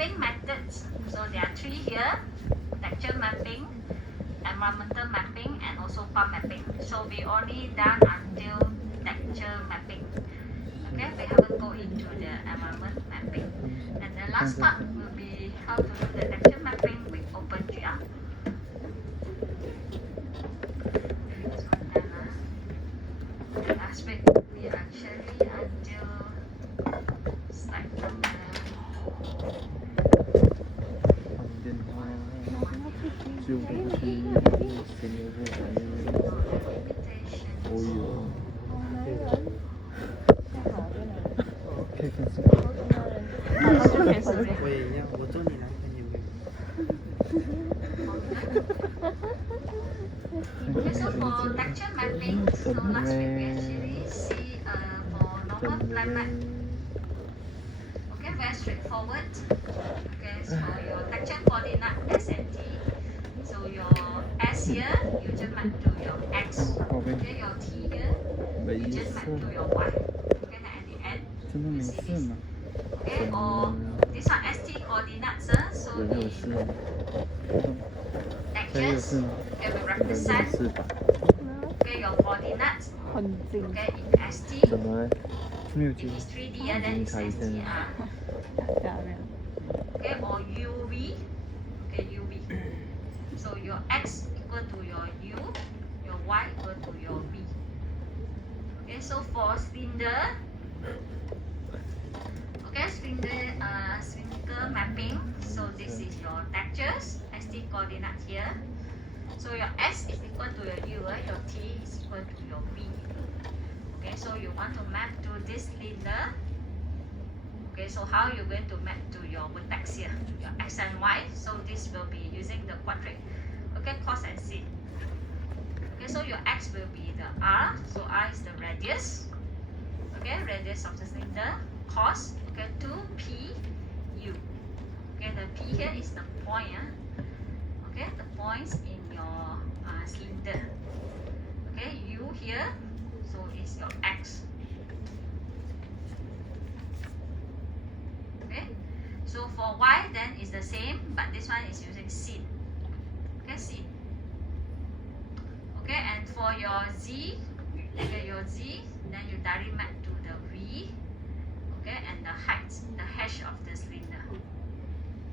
mapping methods. So there are three here: texture mapping, environmental mapping, and also pump mapping. So we only done until texture mapping. Okay, we haven't go into the environment mapping. And the last part will be how to do the texture mapping with OpenGL. This one done, the last week we actually until slide number 就不去真的是感觉 invitation. 哦哟，可以分享。我也一样，我做你男朋友没有？ Okay, so for texture mapping, so last week we actually see for normal plan map. Okay, very straightforward. Okay, so your texture coordinate S and T. So your S here, you just map to your X. Okay, your T here, 没 you 意 just 思 map to your Y. Okay, then at the end, 真的没事嘛？ okay, or this one ST coordinates, so 有没有 the 事？还有 textures 事吗？ okay, will 没 represent 事吧？ okay, your coordinates 很近， okay, in ST. 怎么了？没有 It 接。 is 3D, then it's STR. 漂亮。 Okay, or UV. Okay, UV. So your X equal to your U, your Y equal to your V. Okay, so for cylinder, okay, cylinder mapping. So this is your textures, ST coordinate here. So your S is equal to your U, your T is equal to your V. Okay, so you want to map to this cylinder. Okay, so how you're going to map to your vertex here, your X and Y. So this will be using the quadrant. Okay, cos and sin. Okay, so your X will be the R. So R is the radius. Okay, radius of the cylinder. Cos. Okay, 2P U. Okay, the P here is the point. Okay, the points in your cylinder. Okay, U here. So is your X. Okay, so for Y then is the same, but this one is using sin. Okay, sin. Okay, and for your Z, okay, your Z, then you directly map to the V. Okay, and the height, the hash of the cylinder.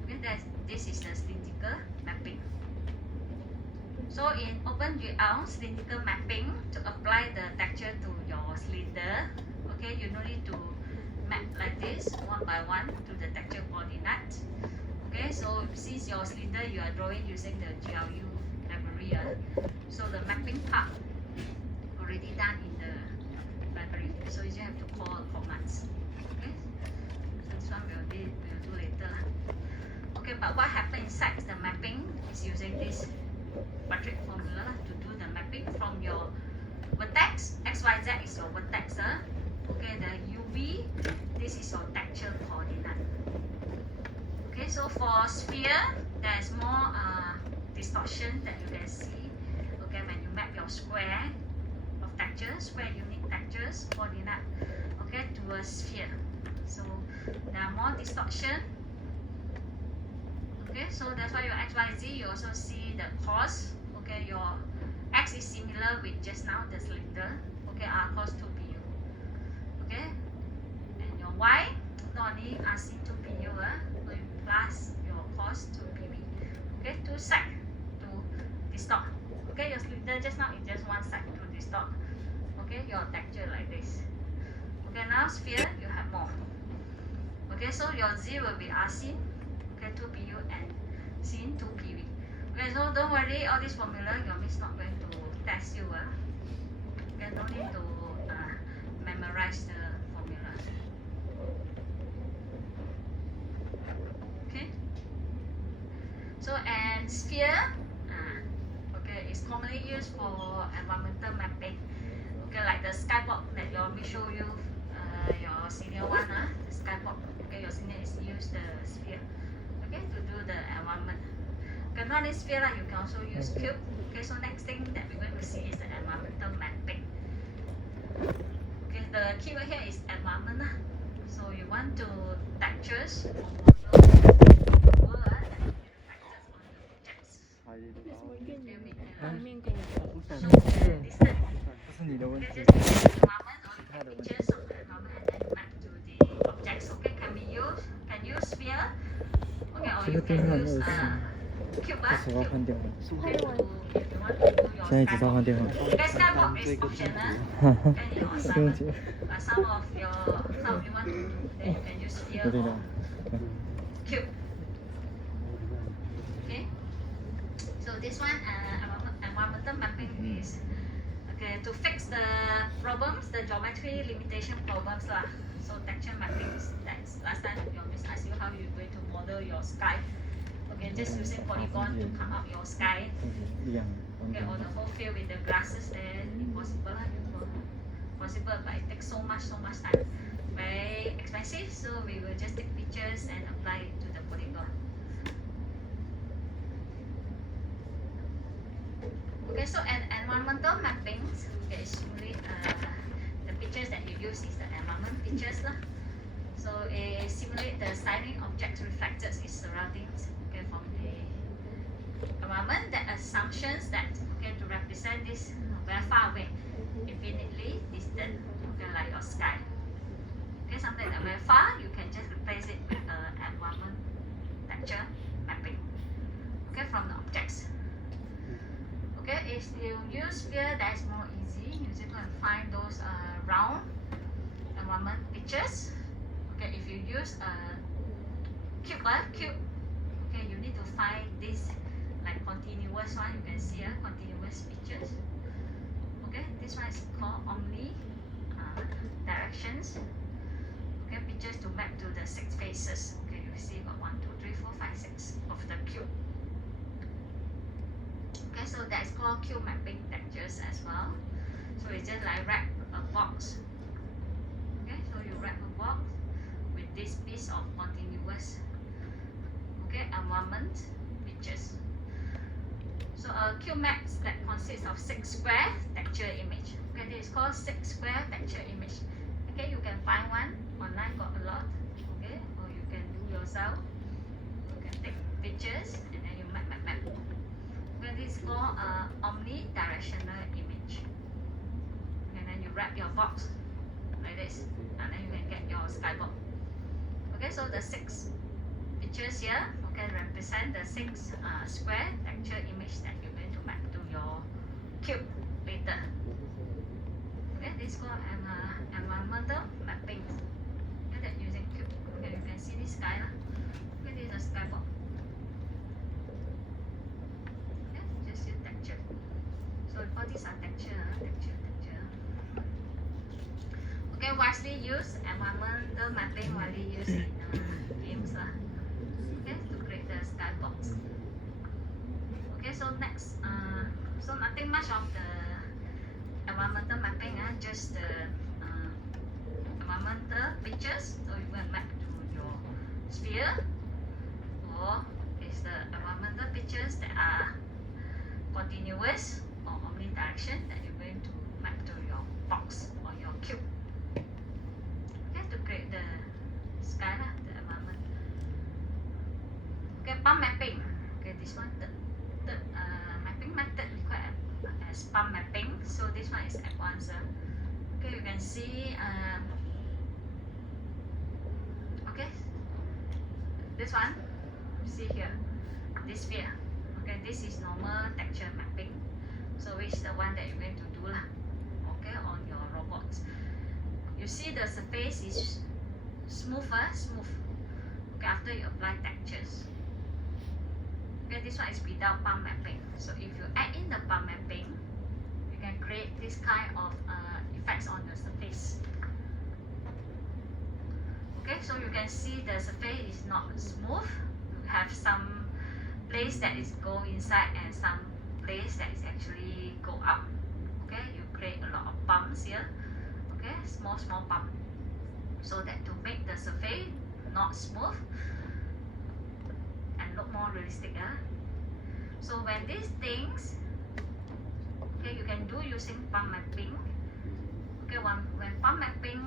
Okay, this is the cylindrical mapping. So in OpenGL cylindrical mapping, to apply the texture to your cylinder, okay, you no need to map like this one by one to the texture coordinate. Okay, so since your cylinder you are drawing using the GLU library, so the mapping part already done in the library. So you just have to call commands. Okay, so this one we'll do later. Okay, but what happens inside the mapping is using this quadratic formula to do the mapping from your vertex. XYZ is your vertex. Okay, the UV, this is your texture coordinate. Okay, so for sphere, there is more distortion that you can see. Okay, when you map your square of textures, square unit textures coordinate, okay, to a sphere. So there are more distortion. Okay, so that's why your XYZ, you also see the cos. Okay, your X is similar with just now the cylinder. Okay, R cos 2PU. Okay, and your Y, not only RC 2PU, so you plus your cos 2PV. Okay, two sides to distort. Okay, your cylinder just now is just one side to distort. Okay, your texture like this. Okay, now sphere you have more. Okay, so your Z will be R sin, okay, 2PU and sin 2PV. Okay, so don't worry, all this formula your miss not going to test you. Okay, no need to memorize the formula. Okay. So and sphere, okay, is commonly used for environmental mapping. Okay, like the skyboard that your miss show you, your senior one, the skyboard. Okay, your senior is use the sphere. Okay, to do the environment. Okay, not only sphere, you can also use cube. Okay, so next thing that we're going to see is the environmental mapping. Okay, the keyword here is environment. So you want to textures for model 这 you 个电 can 话没 use 有信， cube 这时候换电话， to if you want to do your 现在只知道换 skybox. 电话。 Okay, skybox is optional. 哈哈， Okay, in your 不用 assignment. 接， Some of you want to do, then you can use sphere 我对 or 的。 cube. Okay. So this one, environmental mapping is okay to fix the problems, the geometry limitation problems lah. So texture mapping is that's last time your miss asked you how you're going to model your sky. Okay, just using polygon to come up your sky. 一样， Okay, or the whole field with the grasses there, impossible lah. Possible, but it takes so much time. Very expensive, so we will just take pictures and apply it to the polygon. Okay, so an environmental mapping, okay, simulate the pictures that you use is the environment pictures lah. So it simulate the styling objects reflected in surroundings, okay, from the environment. The assumptions that okay to represent this very far away, infinitely distant, okay, like your sky. Okay, something that very far, you can just replace it with environment texture mapping. Okay, from the objects. Okay, if you use sphere, that's more easy. You just go and find those round environment pictures. Okay, if you use a cube, okay, you need to find this like continuous one. You can see continuous pictures. Okay, this one is called omni directions. Okay, pictures to map to the 6 faces. Okay, you see got 1, 2, 3, 4, 5, 6 of the cube. Okay, so that's called cube mapping textures as well. So it's just like wrap a box. Okay, so you wrap a box with this piece of continuous environment pictures. So a cube map that consists of 6 square texture image. Okay, this is called 6 square texture image. Okay, you can find one online, got a lot. Okay, or you can do yourself. You can take pictures and then you map. Okay, this is called omnidirectional image. And then you wrap your box like this, and then you can get your skybox. Okay, so the 6 pictures here, okay, represent the 6 square texture image that you're going to map to your cube later. Okay, this is called environmental mapping. Okay, that using cube. Okay, you can see this sky lah. Okay, this is a skybox. Okay, just use texture. So all these are texture. Okay, widely used environmental mapping, widely used in games lah. Okay, to create the skybox. Okay, so next, so nothing much of the environmental mapping, just the environmental pictures. So you can map to your sphere, or is the environmental pictures that are continuous or omnidirection that you're going to map to your box or your cube. Okay, to create the sky lah, the environment. Okay, palm mapping. Okay, this one the mapping method required as palm mapping. So this one is advanced. Okay, you can see. Okay, this one. See here, this sphere. Okay, this is normal texture mapping. So which is the one that you're going to do lah. Okay, on your robot. You see the surface is smooth. Okay, after you apply textures. Okay, this one is without palm mapping. So if you add in the palm mapping, you can create this kind of effects on the surface. Okay, so you can see the surface is not smooth. You have some place that is go inside and some place that is actually go up. Okay, you create a lot of bumps here. Okay, small bump, so that to make the surface not smooth and look more realistic. So when these things, okay, you can do using palm mapping. Okay, when palm mapping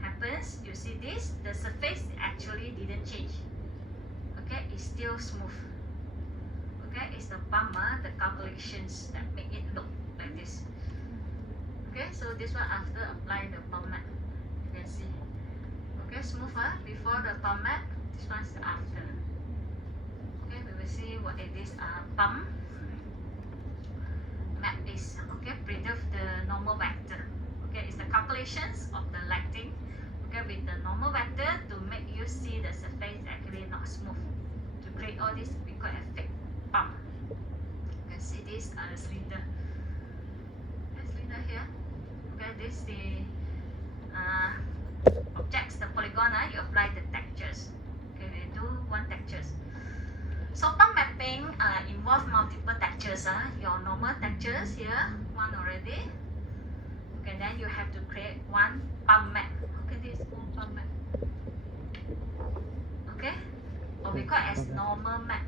happens, you see this, the surface actually didn't change. Okay, it's still smooth. Okay, it's the palm, the calculations that make it look like this. Okay, so this one after applying the palm map, you can see. Okay, smoother before the palm map. This one's after. see what it is. Bump map is okay. Predict the normal vector. Okay, it's the calculations of the lighting. Okay, with the normal vector to make you see the surface actually not smooth. To create all this, we call a fake bump. You can see this cylinder. Cylinder here. Okay, this is the objects, the polygon. You apply the textures. Okay, we do one textures. So bump mapping involve multiple textures. Your normal textures here, one already. Okay, then you have to create one bump map. Okay, this is one bump map. Okay, or we call it as normal map.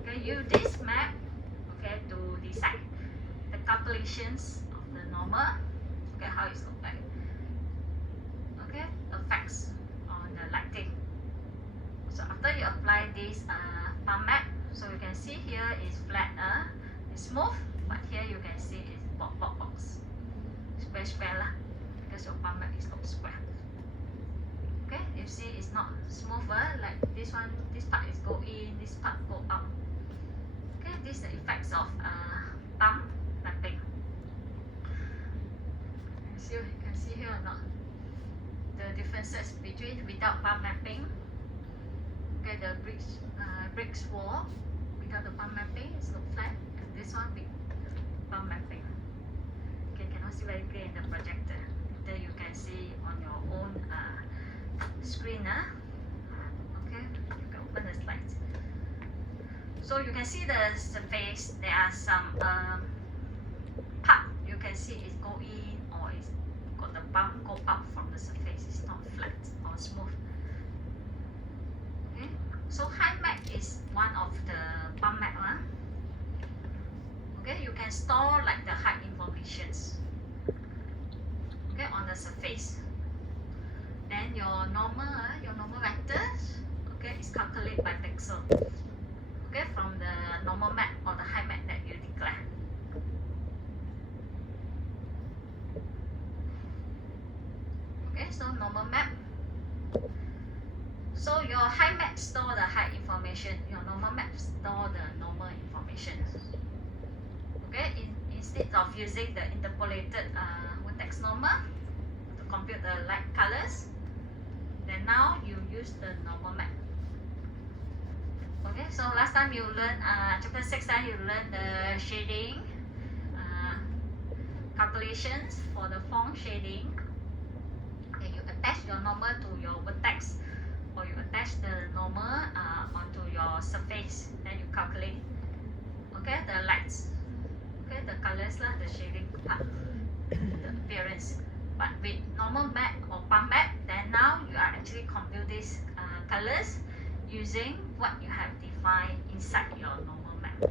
Okay, use this map, okay, to decide the calculations of the normal. Okay, how it looks like. Okay, effects on the lighting. So after you apply this bump map, so you can see here is flat, it's smooth, but here you can see it's box. Square lah, because your bump map is not square. Okay, you see it's not smoother like this one. This part is go in, this part go out. Okay, this is the effects of bump mapping. You can see here or not the differences between without bump mapping. Okay, the bricks wall without the bump mapping is not flat, and this one with bump mapping. Cannot see very clear in the projector. Then you can see on your own screen. Okay, you can open the slides. So you can see the surface. There are some part you can see is go in or it's got the bump go out from the surface. It's not flat or smooth. Okay, so height map is one of the bump map. Okay, you can store like the height informations. Okay, on the surface. Then your normal vectors, okay, is calculated by pixel. Okay, from the normal map or the height map that you declare. Okay, so normal map. So your height map store the height information. Your normal map store the normal information. Okay, instead of using the interpolated text normal to compute the light colors, then now you use the normal map. Okay, so last time you learned chapter 6, you learned the shading calculations for the font shading. Okay, you attach your normal to your vertex, or you attach the normal onto your surface, then you calculate. Okay, the lights. Okay, the colors lah, the shading part, the appearance. But with normal map or bump map, then now you are actually compute these colors using what you have defined inside your normal map.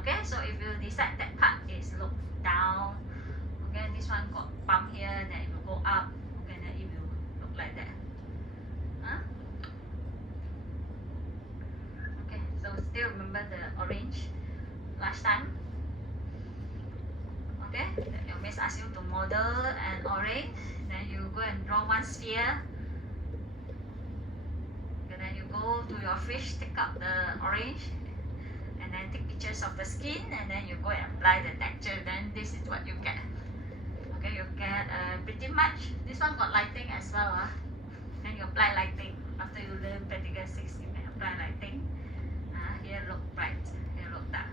Okay, so if you decide that part is look down, okay, this one got bump here, then it will go up, okay, then it will look like that. Okay, so still remember the orange last time. Okay, your miss asks you to model an orange, then you go and draw one sphere. Okay, then you go to your fish, take out the orange, and then take pictures of the skin, and then you go and apply the texture. Then this is what you get. Okay, you get pretty much. This one got lighting as well. Then you apply lighting. After you learn practical 6, you can apply lighting. Here look bright, here look dark.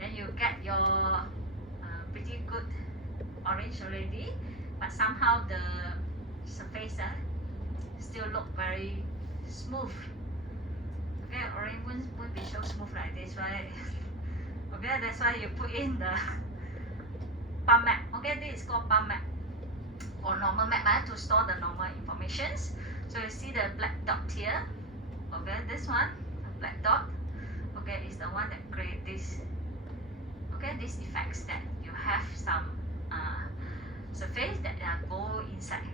Then you get your pretty good orange already, but somehow the surface still look very smooth. Okay, orange won't be so smooth like this, right? Okay, that's why you put in the bump map. Okay, this is called bump map or normal map to store the normal informations. So you see the black dot here. Okay, this one, the black dot. Okay, is the one that create this. Okay, these effects that you have some surface that go inside.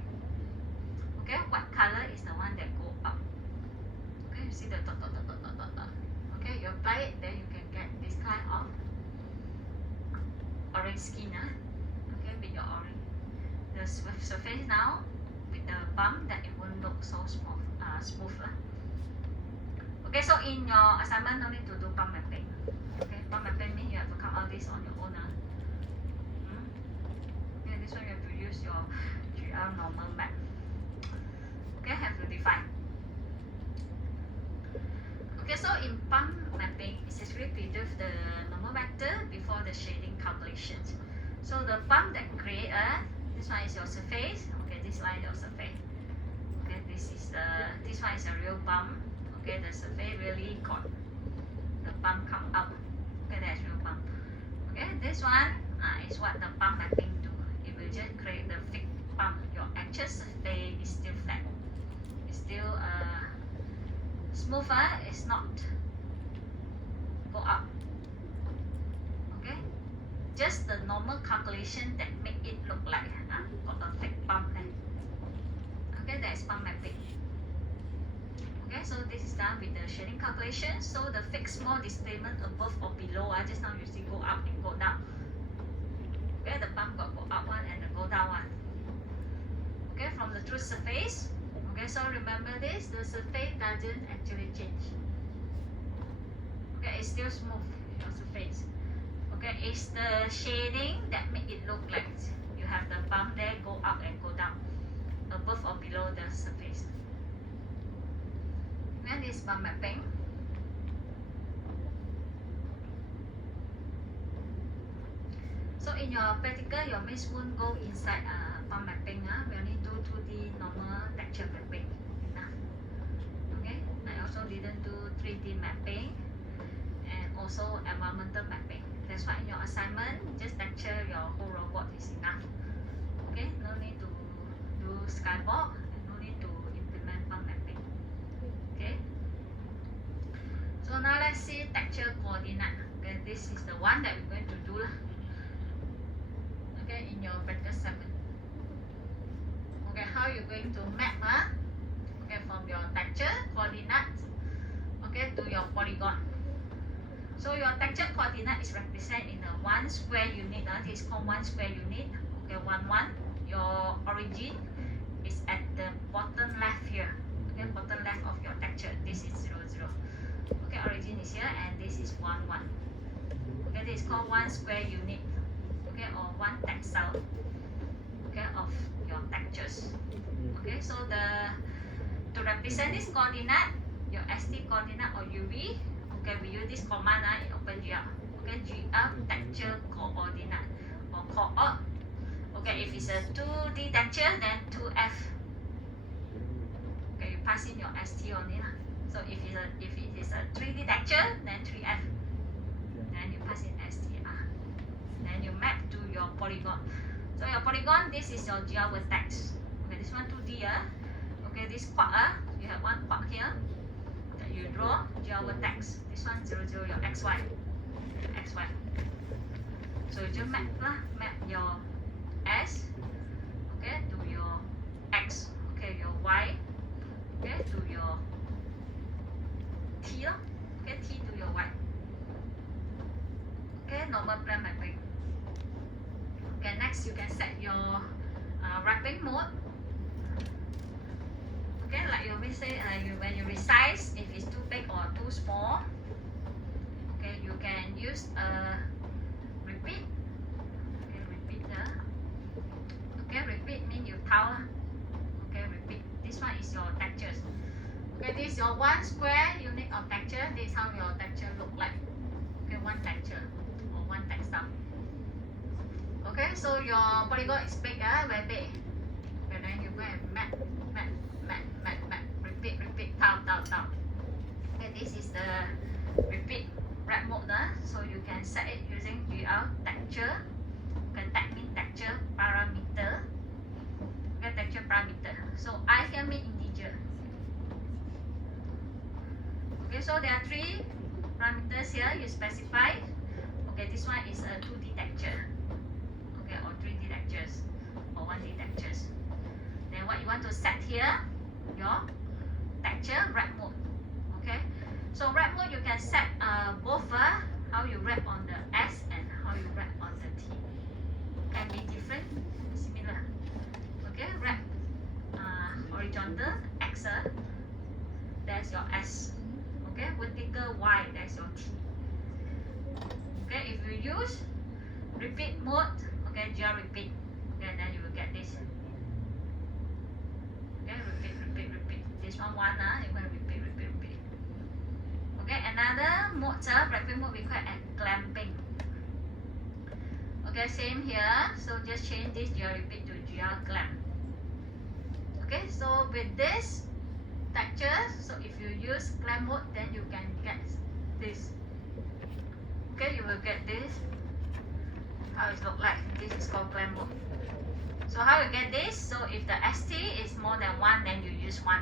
Okay, what color is the one that go up? Okay, you see the dot. Okay, you apply it, then you can get this kind of orange skin. Okay, with your orange. The surface now with the bump that it won't look so smooth. Okay, so in your assignment, no need to do pump mapping. Okay, pump mapping means you have to come out this on your own. Okay, this one you have to use your GL normal map. Okay, have to define. Okay, so in pump mapping, it's actually preserve the normal vector before the shading calculations. So the pump that create this one is your surface. Okay, this one is your surface. Okay, this one is a real pump. Okay, the surface really got the pump come out. Okay, that's real pump. Okay, this one is what the pump mapping do. It will just create the fixed pump. Your actual surface is still flat. It's still smoother. It's not go up. Okay, just the normal calculation that make it look like got a fake pump there. Okay, that is pump mapping. Okay, so this is done with the shading calculation. So the fixed small displacement above or below, just now you see go up and go down. Okay, the pump got go up one and the go down one. Okay, from the true surface. Okay, so remember this, the surface doesn't actually change. Okay, it's still smooth, your surface. Okay, it's the shading that make it look like you have the pump there go up and go down, above or below the surface. And this pump mapping. So in your practical, your miss won't go inside pump mapping. We only do 2D normal texture mapping. Okay, I also didn't do 3D mapping and also environmental mapping. That's why in your assignment, just texture your whole robot is enough. Okay, no need to do skyboard and no need to implement pump mapping. Okay, so now let's see texture coordinate. Okay, this is the one that we're going to do okay, in your practical 7. Okay, how you're going to map okay, from your texture coordinate okay, to your polygon. So your texture coordinate is represented in a 1 square unit. This is called 1 square unit. Okay, 1 1. Your origin is at the bottom left here. Okay, bottom left of your texture. This is 0 0. Okay, origin is here and this is 1 1. Okay, this is called 1 square unit. Okay, or 1 textile. Okay, of your textures. Okay, so to represent this coordinate, your ST coordinate or UV. Okay, we use this command in OpenGL. Okay, GL texture coordinate or coord. Okay, if it's a 2D texture, then 2F. Okay, you pass in your ST only. So if it is a 3D texture, then 3F. Then you pass in ST. Then you map to your polygon. So your polygon, this is your GL vertex. Okay, this one 2D. Okay, this quad. You have one quad here. You draw GL vertex. This one 0 0 your XY. XY. So you just map your S okay to your X. Okay, your Y okay to your T. Okay, T to your Y. Okay, normal plane mapping. Okay, next you can set your wrapping mode. Okay, like you will say when you resize, if it's too big or too small, okay, you can use repeat. Okay, repeat. Okay, repeat means you tile. Okay, repeat. This one is your textures. Okay, this is your 1 square unit of texture. This is how your texture look like. Okay, 1 texture or 1 textile. Okay, so your polygon is big, very big. And then you go and map. Repeat, tile. Okay, this is the repeat wrap mode. So you can set it using GL texture. Okay, tag mean texture parameter. Okay, texture parameter. So I here mean integer. Okay, so there are 3 parameters here you specify. Okay, this one is a 2D texture. Okay, or 3D textures or 1D textures. Then what you want to set here, your texture wrap mode. Okay, so wrap mode you can set both how you wrap on the S and how you wrap on the T. Can be different, similar. Okay, wrap horizontal X. There's your S. Okay, vertical Y, that's your T. Okay, if you use repeat mode, okay, geo repeat, okay, then you will get this. Okay, repeat. This one, you're going to repeat. Okay, another mode, wrapping mode we call it clamping. Okay, same here. So just change this geo repeat to geo clamp. Okay, so with this texture, so if you use clamp mode, then you can get this. Okay, you will get this. How it look like? This is called clamp mode. So how you get this? So if the ST is more than 1, then you use 1.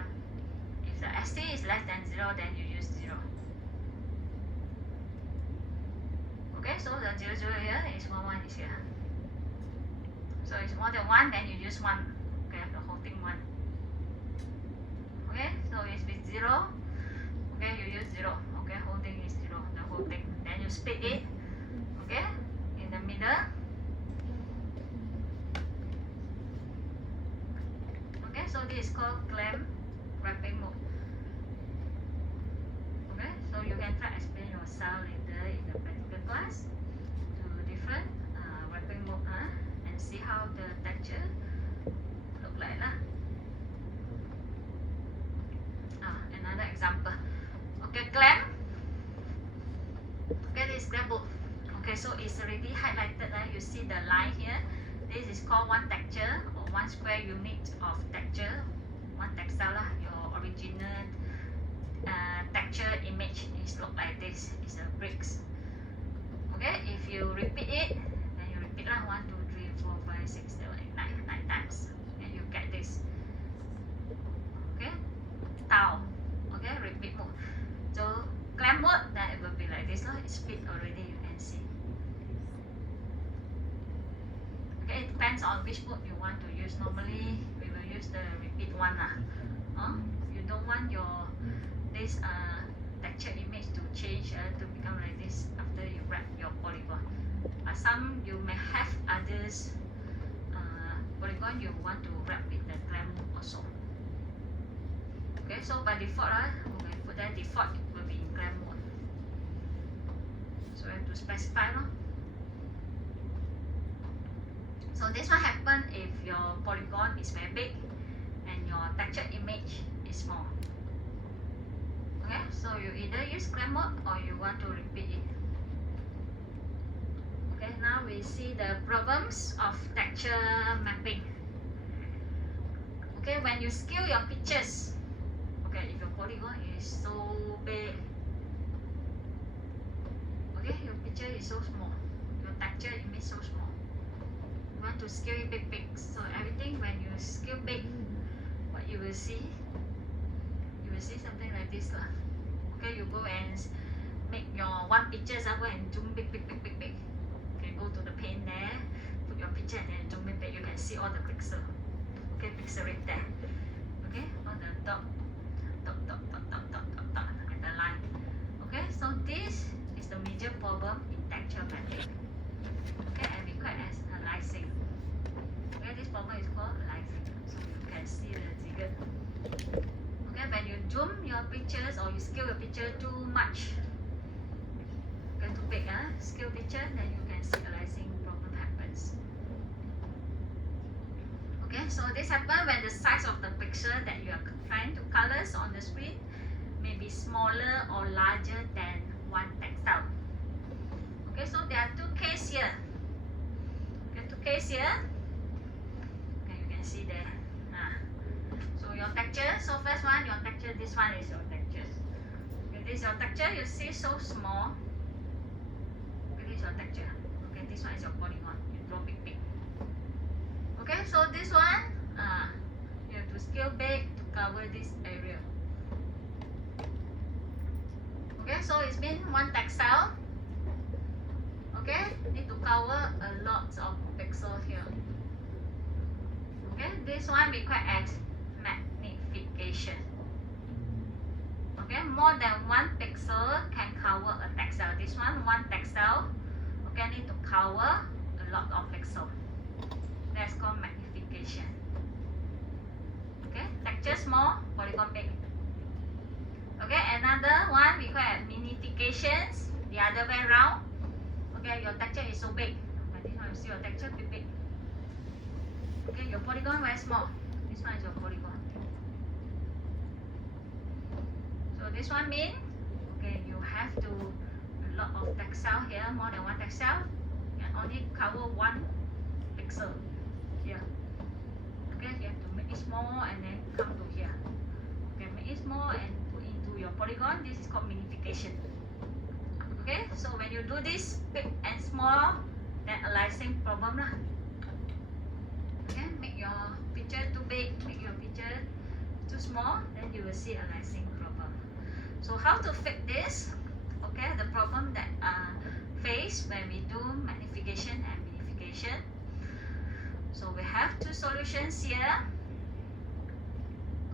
If the ST is less than 0, then you use 0. Okay, so the 0, 0 here is 1, 1 is here. So it's more than 1, then you use 1. Okay, the whole thing 1. Okay, so it's with 0. Okay, you use 0. Okay, whole thing is 0, the whole thing. Then you split it. Okay, in the middle. Okay, so this is called clamp wrapping mode. Okay, so you can try explain yourself later in the practical class to different wrapping mode and see how the texture look like lah. Another example. Okay, clamp. Okay, this is clamp mode. Okay, so it's already highlighted. You see the line here. This is called one texture or one square unit of texture. One textile lah. Your original texture image is look like this. It's a bricks. Okay, if you repeat it, then you repeat lah 1, 2, 3, 4, 5, 6, 7, 8, 9 times, and you get this. Okay, tile. Okay, repeat mode. So clamp mode, then it will be like this lah. It's split already. You can see. Okay, it depends on which mode you want to use. Normally, we will use the repeat one lah. You don't want your this texture image to change to become like this after you wrap your polygon. Some you may have others polygon you want to wrap with the clamp also. Okay, so by default okay, put that default it will be in clamp mode. So I have to specify no? So this one happen if your polygon is very big and your texture image is small. Okay, so you either use clamp mode or you want to repeat it. Okay, now we see the problems of texture mapping. Okay, when you scale your pictures, okay, if your polygon is so big, okay, your picture is so small, your texture image so small. You want to scale it big. So everything when you scale big, what you will see something like this lah. Okay, you go and make your one picture, go and zoom big. Okay, go to the pane there, put your picture and then zoom it big. You can see all the pixel. Okay, pixel right there. Okay, all the dot and the line. Okay, so this is the major problem in texture mapping. Okay, and we call it as aliasing. Okay, this problem is called aliasing. So you can see the figure. Okay, when you zoom your pictures or you scale your picture too much, okay, too big, scale picture, then you can see aliasing problem happens. Okay, so this happens when the size of the pixel that you are trying to colors on the screen may be smaller or larger than one textile. Okay, so there are two cases here. Okay, two cases here. Okay, you can see there. So your texture, so first one, your texture, this one is your texture. Okay, this is your texture, you see so small. Okay, this is your texture. Okay, this one is your polygon, you draw big. Okay, so this one, you have to scale big to cover this area. Okay, so it's been one textile. Okay, need to cover a lot of pixels here. Okay, this one requires magnification. Okay, more than one pixel can cover a textile. This one textile, okay, need to cover a lot of pixels. That's called magnification. Okay, texture small, polygon big. Okay, another one, one we call it magnifications, the other way around. Okay, your texture is so big. But this one you see your texture big. Okay, your polygon very small. This one is your polygon. So this one means, okay, you have to a lot of textile here, more than one textile, and only cover one pixel here. Okay, you have to make it small and then come to here. Okay, make it small and put into your polygon. This is called magnification. Okay, so when you do this big and small, then aliasing problem lah. Okay, make your picture too big, make your picture too small, then you will see aliasing problem. So how to fix this? Okay, the problem that face when we do magnification and magnification. So we have two solutions here.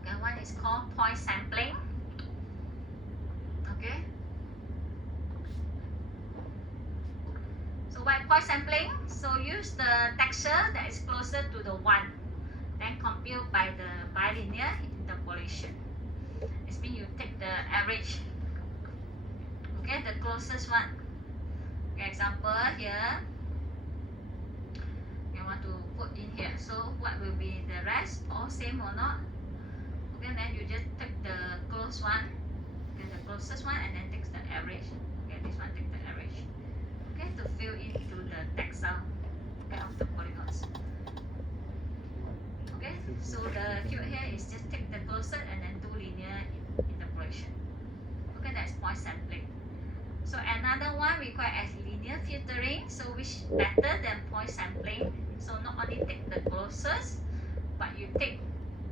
Okay, one is called point sampling. Okay. So by point sampling, so use the texture that is closer to the one, then compute by the bilinear interpolation. This means you take the average. Okay, the closest one. Okay, example here. You want to put in here. So what will be the rest? All same or not? Okay, then you just take the close one, okay, the closest one, and then take the average. Okay, this one take the average. Okay, to fill into the textile, okay, of the polygons. Okay, so the cube here is just take the closest and then do linear interpolation. Okay, that's point sampling. So another one we call as linear filtering, so which better than point sampling. So not only take the closest, but you take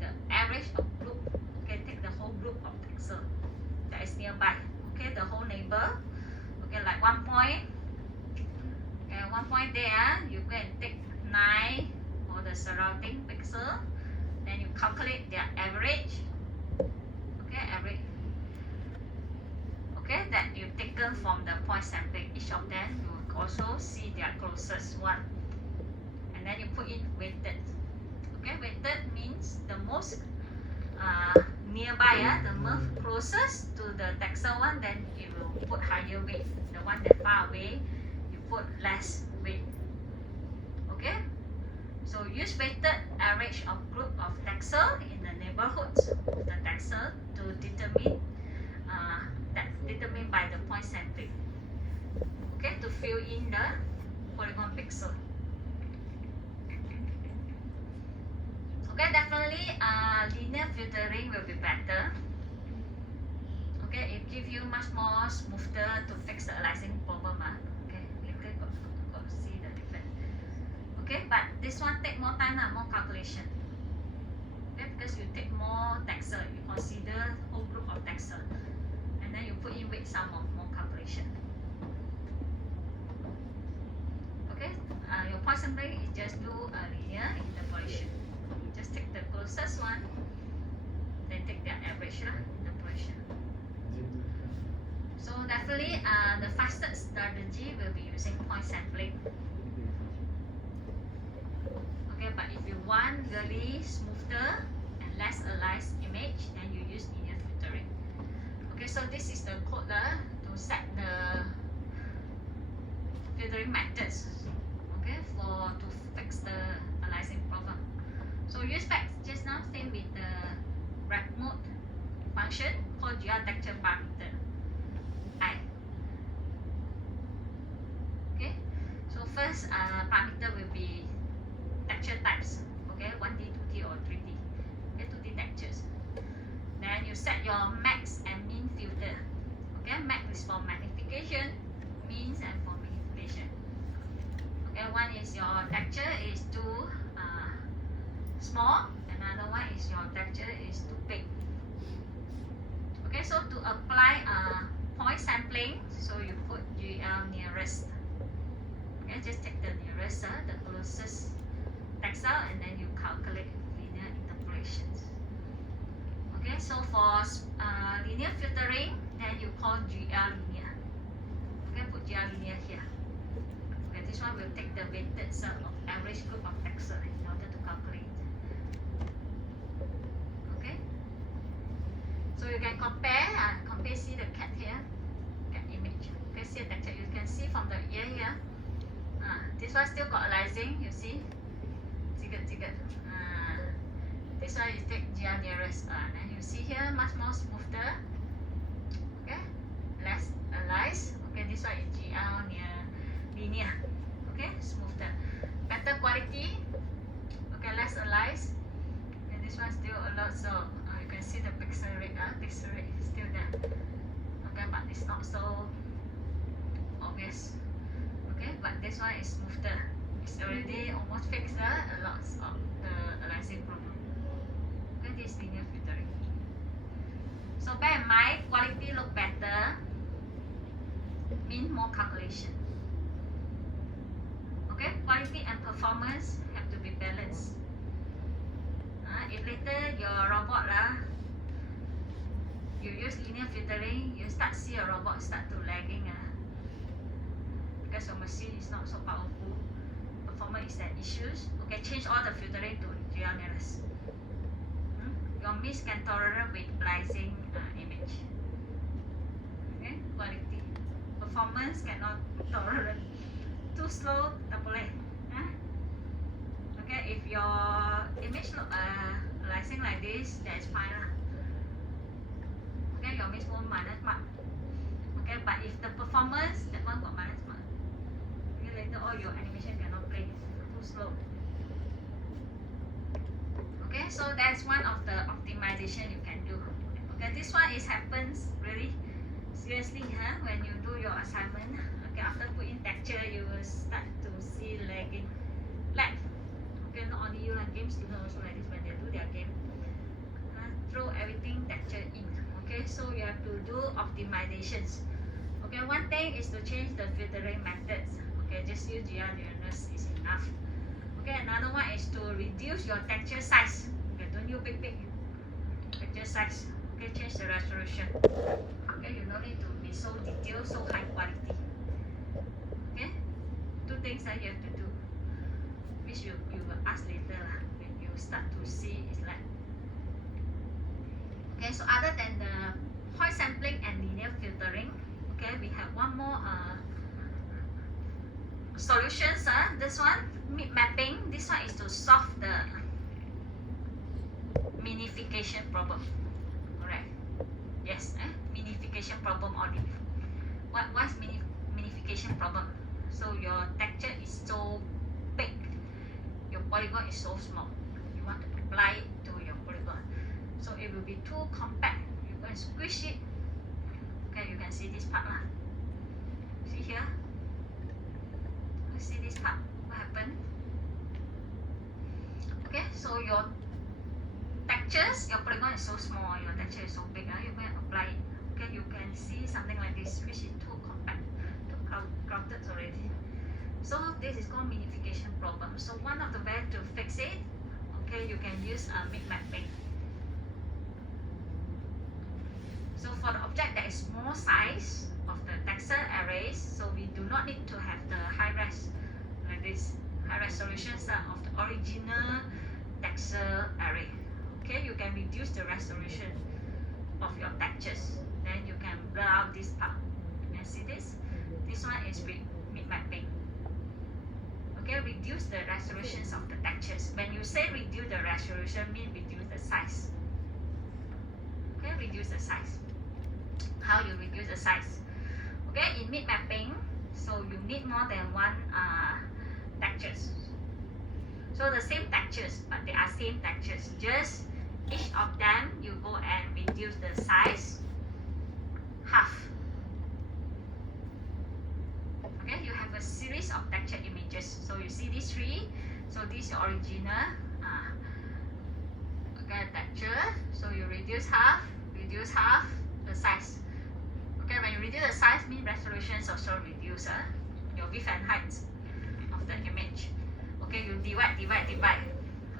the average of group. Okay, take the whole group of pixel that is nearby. Okay, the whole neighbor. Okay, like 1 point. Okay, 1 point there, you go and take 9 for the surrounding pixel. Then you calculate their average. Okay, average. Okay, that you taken from the point sampling. Each of them you will also see their closest one. And then you put in weighted. Okay, weighted means the most nearby, the most closest to the textile one, then you will put higher weight. The one that far away, you put less weight. Okay, so use weighted average of group of textile in the neighborhoods of the textile to determine determined by the point sampling. Okay, to fill in the polygon pixel. Okay, definitely linear filtering will be better. Okay, it gives you much more smoother to fix the aliasing problem. Okay, later got to see the difference. Okay, but this one take more time, more calculation. Okay, because you take more texture, you consider whole group of texture, and then you put in weight sum of more calculation. Okay, your point sampling is just do a linear interpolation. Just take the closest one, then take their average interpolation. So definitely the fastest strategy will be using point sampling. Okay, but if you want really smoother and less aliased image, then you use linear filtering. Okay, so this is the code to set the filtering methods. Okay, to fix the aliasing problem. So use back just now, same with the wrap mode function called geotexture parameter I. Okay, so first parameter will be texture types. Okay, 1D, 2D, or 3D. Okay, 2D textures. Then you set your max and min filter. Okay, max is for magnification, min and for magnification. Okay, one is your texture is too small, another one is your texture is too big. Okay, so to apply point sampling, so you put GL nearest. Okay, just take the nearest, the closest textile, and then you calculate linear interpolations. Okay, so for linear filtering, then you call GL linear. Okay, put GL linear here. Okay, this one will take the weighted sum of average group of textile in order to calculate. Okay, so you can compare, see the cat here, cat image. Okay, see the texture. You can see from the ear here. This one still got aliasing, you see. This one is take GR nearest. And you see here much more smoother. Okay, less aliased. Okay, this one is GL near linear. Okay, smoother, better quality. Okay, less aliased. And this one still a lot, so you can see the pixel rate. Pixel rate is still there. Okay, but it's not so obvious. Okay, but this one is smoother. It's already almost fixed a lot of the aliasing problem. Okay, this is linear filtering. So bear in mind, quality look better mean more calculation. Okay, quality and performance have to be balanced. If later your robot you use linear filtering, you start see your robot start to lagging because your machine is not so powerful, performance is an issues. Okay, change all the filtering to GL nearest. Your miss can tolerate with aliasing image. Okay, quality. Performance cannot tolerate. Too slow, tak boleh. Okay, if your image look aliasing like this, that is fine lah. Okay, your miss won't minus mark. Okay, but if the performance, that one got minus mark. Okay, later all your animation cannot play. Too slow. Okay, so that's one of the optimization you can do. Okay, this one is happens really seriously when you do your assignment. Okay, after put in texture, you will start to see lagging. Lag. Okay, not only you, game students also like this when they do their game. Throw everything texture in. Okay, so you have to do optimizations. Okay, one thing is to change the filtering methods. Okay, just use GR nearest is enough. Okay, another one is to reduce your texture size. Okay, don't use big texture size. Okay, change the resolution. Okay, you don't need to be so detailed, so high quality. Okay, two things that you have to do, which you will ask later when you start to see it's like. Okay, so other than the point sampling and linear filtering, okay, we have one more solutions. This one, mid mapping. This one is to solve the minification problem. Alright. Yes, minification problem only. What's minification problem? So your texture is so big, your polygon is so small. You want to apply it to your polygon, so it will be too compact. You can squish it. Okay, you can see this part lah. See here. You see this part. What happened? Okay, so your textures, your polygon is so small, your texture is so big. You can apply it. Okay, you can see something like this, which is too compact, too crowded already. So this is called minification problem. So one of the ways to fix it, okay, you can use mid mapping. So for the object that is small size of the texture arrays, so we do not need to have the high res like this, high resolutions of the original texture array. Okay, you can reduce the resolution of your textures. Then you can blur out this part. You can see this. This one is with mid mapping. Okay, reduce the resolutions of the textures. When you say reduce the resolution, mean reduce the size. Okay, reduce the size. How you reduce the size? Okay, in mid mapping, so you need more than one textures. So the same textures, but they are same textures. Just each of them, you go and reduce the size half. Okay, you have a series of texture images. So you see these three. So this is your original okay, texture. So you reduce half the size. Okay, when you reduce the size, mean resolutions also reduce your width and height of the image. Okay, you divide.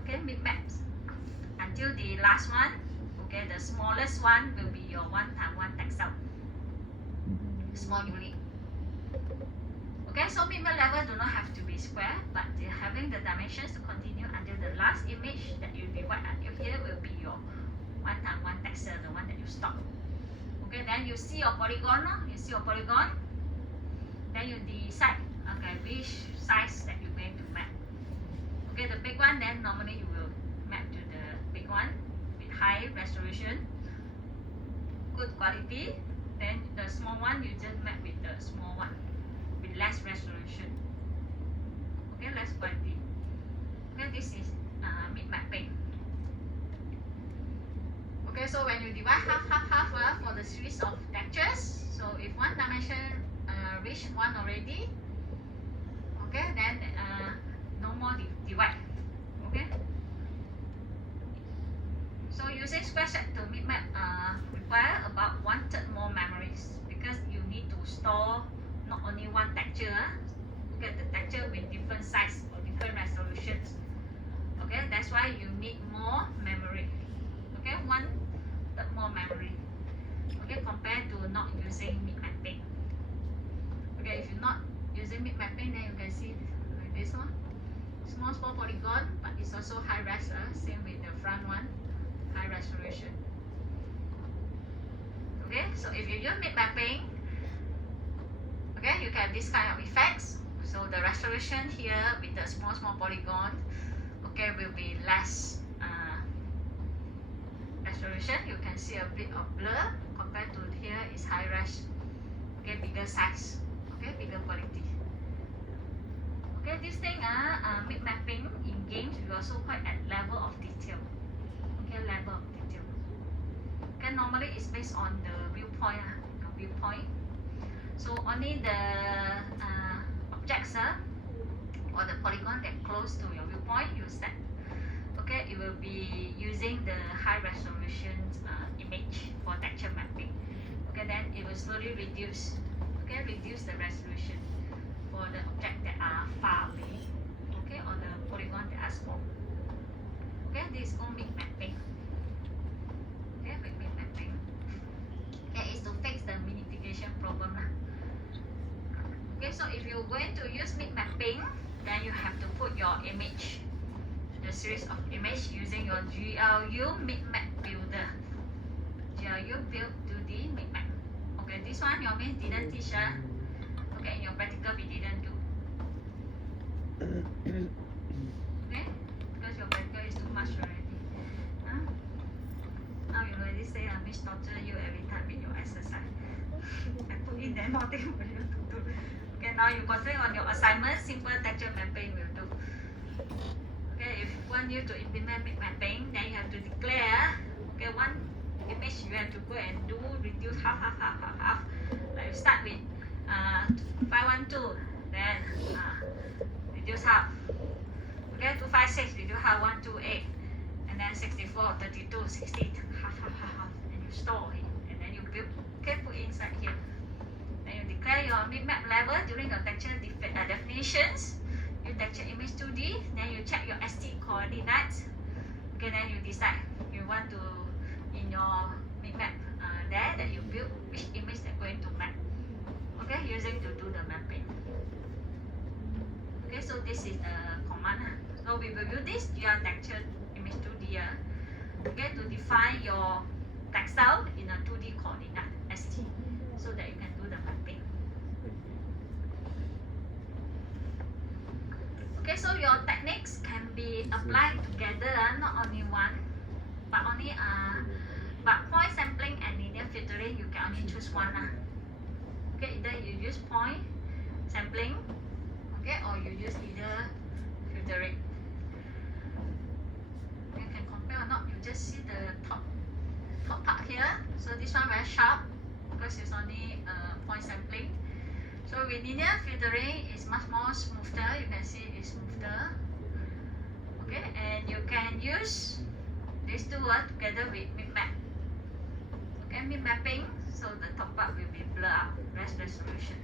Okay, mid maps until the last one. Okay, the smallest one will be your 1x1 textile, small unit. Okay, so mid map level do not have to be square, but having the dimensions to continue until the last image that you divide until here will be your one texture, the one that you stock. Okay, then you see your polygon, you see your polygon, then you decide, okay, which size that you're going to map. Okay, the big one, then normally you will map to the big one with high resolution, good quality. Then the small one, you just map with the small one with less resolution. Okay, less quality. Okay, this is mid mapping. Okay, so when you divide half for the series of textures, so if one dimension reach one already, okay, then no more divide. Okay. So using square set to mid map require about 1/3 more memories because you need to store not only one texture, get the texture with different size or different resolutions. Okay, that's why you need more memory. Okay, 1/3 more memory. Okay, compared to not using mid mapping. Okay, if you're not using mid mapping, then you can see like this one, small polygon, but it's also high res. Same with the front one, high resolution. Okay, so if you use mid mapping, okay, you get this kind of effects. So the resolution here with the small polygon, okay, will be less resolution. You can see a bit of blur compared to here is high res. Okay, bigger size. Okay, bigger quality. Okay, this thing mid mapping in games we also quite at level of detail. Okay, level of detail. Okay, normally it's based on the viewpoint. Your viewpoint. So only the objects or the polygon that close to your viewpoint you set. Okay, it will be using the high resolution image for texture mapping. Okay, then it will slowly reduce. Okay, reduce the resolution for the object that are far away. Okay, or the polygon that are small. Okay, this is all mid mapping. Okay, with mid mapping. Okay, is to fix the minification problem. Okay, so if you're going to use mid mapping, then you have to put your image, the series of image using your GLU mid map builder. GLU build 2D mid map. Okay, this one your main didn't teach. Okay, in your practical we didn't do. Okay, because your practical is too much already. Now you already say Miss torture you every time with your exercise. I put in there nothing for you to do. Okay, now you concentrate on your assignment, simple texture mapping will do. Okay, if you want you to implement mid mapping, then you have to declare, okay, one image you have to go and do reduce half. Like you start with 512, then reduce half. Okay, 256 reduce half, 128, and then 64, 32, 60, half, and you store it, and then you build. Okay, put inside here. Then you declare your mid map level during your texture definitions. You texture image 2D, then you check your ST coordinates. Okay, then you decide you want to in your mid map there that you build which image they're going to map. Okay, using to do the mapping. Okay, so this is the command. So we will use this GR texture image 2D. Okay, to define your textile in a 2D coordinate ST, so that you can do the mapping. Okay, so your techniques can be applied together, not only one, but only but point sampling and linear filtering you can only choose one. Okay, either you use point sampling, okay, or you use linear filtering. You can compare or not. You just see the top part here. So this one very sharp because it's only point sampling. So with linear filtering, it's much more smoother. You can see it's smoother. Okay, and you can use these two together with mid map. Okay, mid mapping, so the top part will be blur out, less resolution.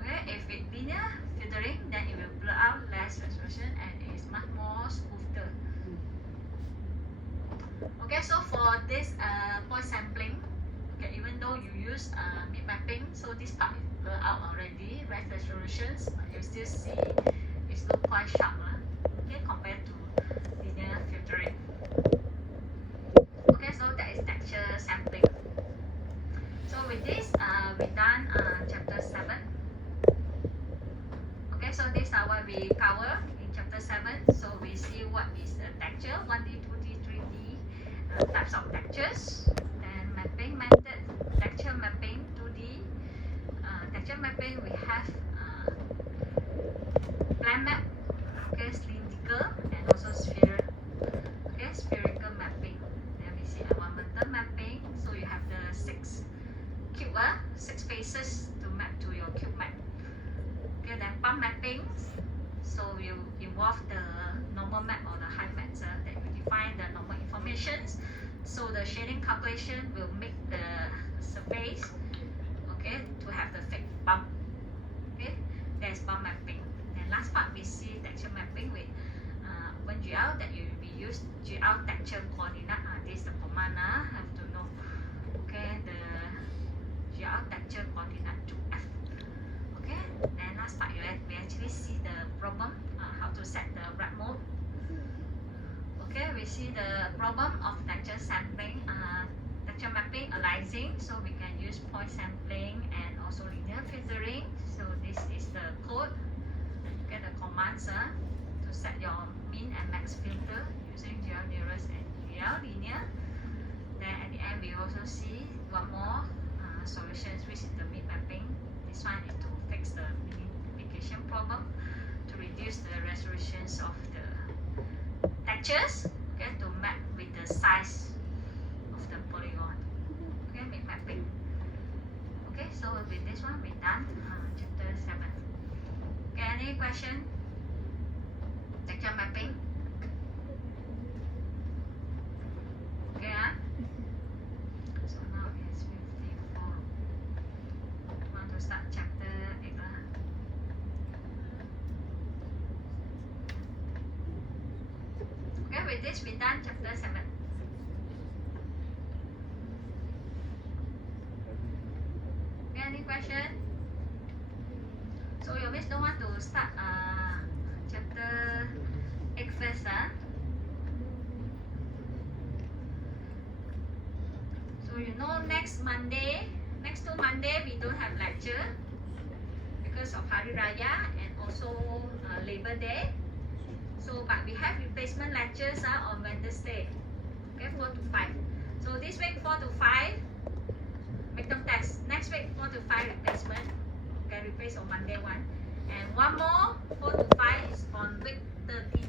Okay, if with linear filtering, then it will blur out, less resolution, and it's much more smoother. Okay, so for this point sampling, okay, even though you use mid mapping, so this part is blur out already, less resolutions, but you still see it's look quite sharp, okay, compared to linear filtering. we done chapter 7. Okay, so this is what we cover in chapter 7. So we see what is the texture, 1D, 2D, 3D, types of textures, and mapping method, texture mapping, 2D. Texture mapping, we have plan map, okay, cylindrical, and also sphere, okay, spherical mapping. Then we see environmental mapping. So you have the 6 cube, 6 faces to map to your cube map. Okay, then pump mapping. So you involve the normal map or the height map that you define the normal informations. So the shading calculation will make the surface, okay, to have the fake bump. Okay, that's bump mapping. And last part we see texture mapping with OpenGL that you will be used GL texture coordinate. This is the command. Have to know. Okay, the GL texture coordinate to F. Okay, and last part we actually see the problem, how to set the wrap mode. Okay, we see the problem of texture sampling, texture mapping, aliasing. So we can use point sampling and also linear filtering. So this is the code. Okay, the commands to set your min and max filter using GL nearest and GL linear. Then at the end we also see one more solutions, which is the mid mapping. This one is to fix the minification problem, to reduce the resolutions of the textures, okay, to map with the size of the polygon. Okay, mid mapping. Okay, so with this one we done chapter 7. Okay, any question? Texture mapping. Okay, so now it's 54. Want to start chapter 8 lah. Okay, with this we done chapter 7. Okay, any question? So your miss don't want to start chapter 8 first, So you know next two Monday we don't have lecture because of Hari Raya and also Labor Day. So but we have replacement lectures on Wednesday. Okay, 4 to 5. So this week 4 to 5 midterm test. Next week 4 to 5 replacement. Okay, replace on Monday one. And one more 4 to 5 is on week 13.